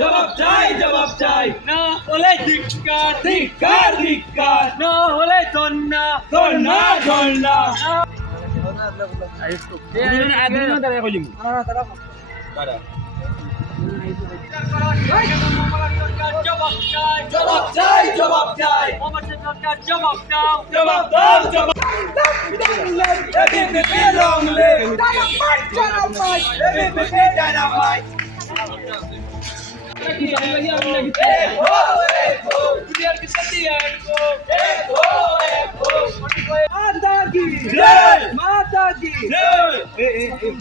জবাব চাই জবাব চাই না হলে ধিক্কার ধিক্কার ধিক্কার না হলে ধন্যা ধন্যা ধন্যা জবাব চাই জবাব চাই জবাব চাই মমতা সরকার জবাব দাও জবাব দাও জবাব এবিপি লংলে এবিপি ডায়নামাইট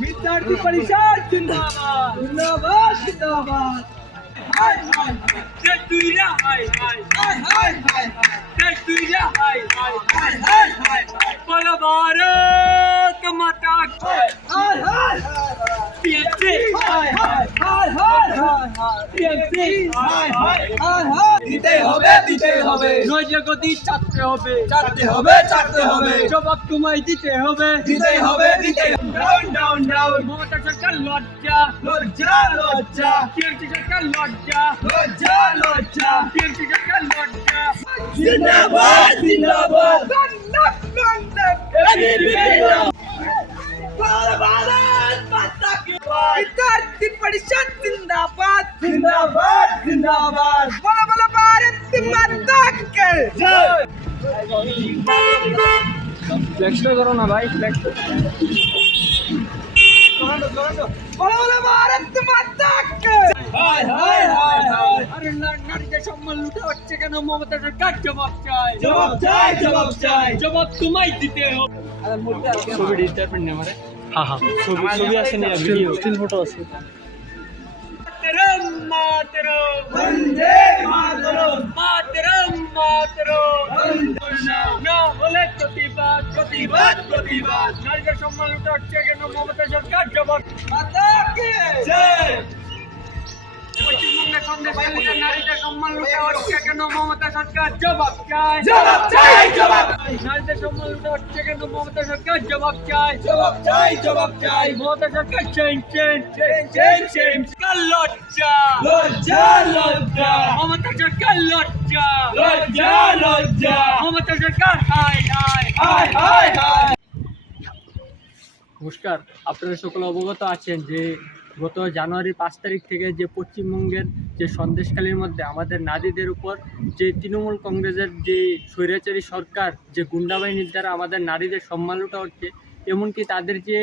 विद्यार्थी परिषद जिंदाबाद जिंदाबाद जिंदाबाद हाय हाय जय तुइरा हाय हाय हाय हाय हाय जय तुइरा हाय हाय हाय हाय हाय बोलो भारत माता की हाय हाय पीएमसी हाय हाय हाय हाय हाय पीएमसी हाय हाय हाय हाय দিতে হবে নয় গদি চাটতে হবে চাটতে হবে জবাব তোমায় দিতে হবে দিতে হবে ডাউন ডাউন ডাউন মমতা সরকার লজ্জা লজ্জা লজ্জা পীএমসি সরকার লজ্জা লজ্জা লজ্জা পীএমসি সরকার লজ্জা জিন্দাবাদ জিন্দাবাদ विद्यार्थी परिषद जिंदाबाद जिंदाबाद जिंदाबाद बोलो बोलो भारत माता की जय फ्लेक्स करो ना भाई फ्लेक्स बोलो बोलो भारत माता की हाय हाय हाय हाय अरे नाরীদের সম্মান লুটা হচ্ছে কেন মমতা সরকার জবাব চাই জবাব চাই জবাব তোমায় দিতে হবে ছবি ডিস্টার্বেন্ট নেই আমারে হ্যাঁ হ্যাঁ ছবি আছে না ভিডিও স্টিল ফটো আছে মাতরম বন্দে মাতরম মাতরম না হলে প্রতিবাদ প্রতিবাদ নারীদের সম্মান লুটা হচ্ছে কেন মমতা সরকার জবাব মাতা কি জয় পশ্চিমবঙ্গের সন্দেশখালীতে নারীদের সম্মান লুটা হচ্ছে কেন মমতা সরকার জবাব চাই জবাব নারীদের সম্মান লুটা হচ্ছে কেন মমতা সরকার জবাব চাই চাই মমতা সরকার চেঞ্জ লজ্জা লজ্জা লজ্জা মমতা সরকার লজ্জা লজ্জা লজ্জা মমতা সরকার হাই হাই হায় হায় হায় নমস্কার, আপনারা সকলে অবগত আছেন যে গত জানুয়ারি 5 তারিখ থেকে যে পশ্চিমবঙ্গের যে সন্দেশখালীর মধ্যে আমাদের নারীদের উপর যে তৃণমূল কংগ্রেসের যে স্বৈরাচারী সরকার যে গুন্ডাবাহিনীর দ্বারা আমাদের নারীদের সম্মান লুটা হচ্ছে, এমনকি তাদের যে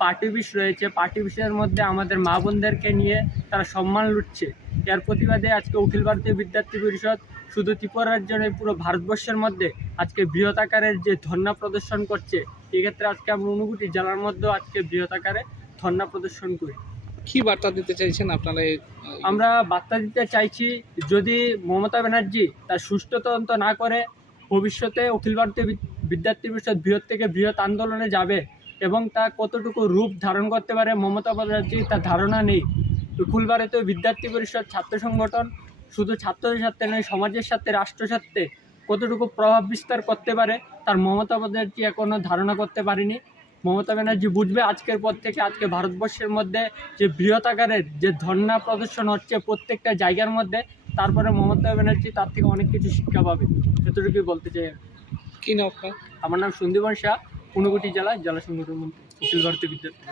পার্টি অফিস রয়েছে, পার্টি অফিসের মধ্যে আমাদের মা বোনদেরকে নিয়ে তারা সম্মান লুটছে। এর প্রতিবাদে আজকে অখিল ভারতীয় বিদ্যার্থী পরিষদ শুধু ত্রিপুরার জন্য পুরো ভারতবর্ষের মধ্যে আজকে বৃহৎ আকারের যে ধর্ণা প্রদর্শন করছে। এক্ষেত্রে আজকে আমরা 59টি জেলার মধ্যেও আজকে বৃহৎ আকারে ধর্ণা প্রদর্শন করি। কি বার্তা দিতে চাইছেন আপনারা? আমরা বার্তা দিতে চাইছি, যদি মমতা ব্যানার্জি তার সুষ্ঠু তদন্ত না করে ভবিষ্যতে অখিল ভারতীয় বিদ্যার্থী পরিষদ বৃহৎ থেকে বৃহৎ আন্দোলনে যাবে এবং তা কতটুকু রূপ ধারণ করতে পারে মমতা ব্যানার্জি তার ধারণা নেই। অখিল ভারতীয় বিদ্যার্থী পরিষদ ছাত্র সংগঠন শুধু ছাত্রদের স্বার্থে নয়, সমাজের স্বার্থে, রাষ্ট্র স্বার্থে কতটুকু প্রভাব বিস্তার করতে পারে তার মমতা ব্যানার্জি এখনও ধারণা করতে পারেনি। মমতা ব্যানার্জি বুঝবে আজকের পর থেকে আজকে ভারতবর্ষের মধ্যে যে বৃহৎ আকারের যে ধর্ণা প্রদর্শন হচ্ছে প্রত্যেকটা জায়গার মধ্যে, তারপরে মমতা ব্যানার্জি তার থেকে অনেক কিছু শিক্ষা পাবে। এতটুকুই বলতে চাই। কি নাম আপনার? আমার নাম সন্দীপন শাহ, 59টি জেলা সংগঠন মন্ত্রী, অখিল ভারতীয় বিদ্যার্থী।